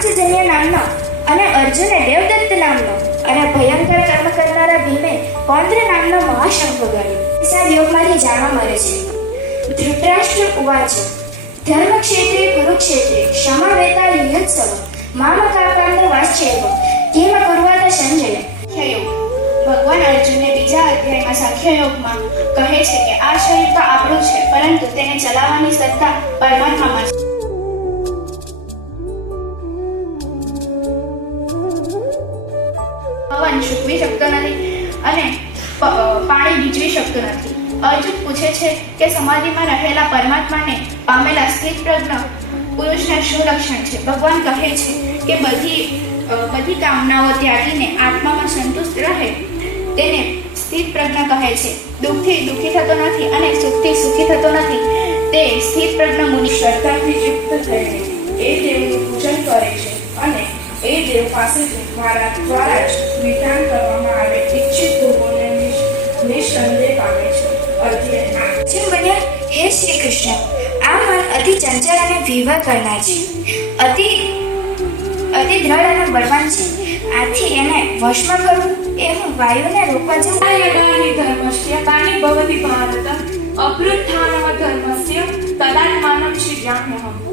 પાંચજન્ય નામનો અને અર્જુને દેવદત્ત નામનો અને ભયંકર કર્મ કરનારા ભીમે પૌંદ્ર નામનો મહાશંખ વગાડ્યો. સાદ યોગમાંથી જાણવા મળે છે. ધૃતરાષ્ટ્ર ઉવાચ ધર્મક્ષેત્રે કુરુક્ષેત્રે ક્ષમાવેતા યુયુત્સવ મામકાકાંત વાસ્યવ કિમ કુર્વાત સંજય. સાંખ્યયોગ. ભગવાન અર્જુનને બીજા અધ્યાયમાં સાંખ્યયોગમાં કહે છે કે આ શરીર તો આપણું છે, પરંતુ તેને ચલાવવાની સત્તા પરમાત્મામાં છે. પવન સૂકવી શકતો નથી અને પાણી ભીજવી શકતું નથી. અર્જુન પૂછે છે કે સમાધિમાં રહેલા પરમાત્માને પામેલા સ્થિત પ્રજ્ઞ પુરુષના શું લક્ષણ છે? ભગવાન કહે છે કે બધી કામનાઓ ત્યાગીને આત્મામાં સંતુષ્ટ રહે તેને સ્થિત પ્રજ્ઞ કહે છે. દુઃખથી દુઃખી થતો નથી અને સુખથી સુખી થતો નથી તે સ્થિત પ્રજ્ઞ મુનિ. શ્રદ્ધાથી યુક્ત થઈને એ દેવનું પૂજન કરે છે અને એ દેવ પાસેથી મારા દ્વારા જ વિધાન કરવામાં આવે ઈચ્છિત ભોગોને નિઃસંદેહ પામે છે. અધ્યાય 8. જેમ બન્યા હે શ્રી કૃષ્ણ, આ મન અતિ ચંચળ અને વિવાહ કરનાર છે, અતિ દ્રઢ અને બળવાન છે. આથી એને વશમાં કરવું એ હું વાયુને રોકવા જાઉં. યદાહિ ધર્મસ્ય ગ્લાનિર્ભવતિ ભારત અભ્યુત્થાનમ ધર્મસ્ય તદાત્માનં શિજ્ઞામ્યહम्.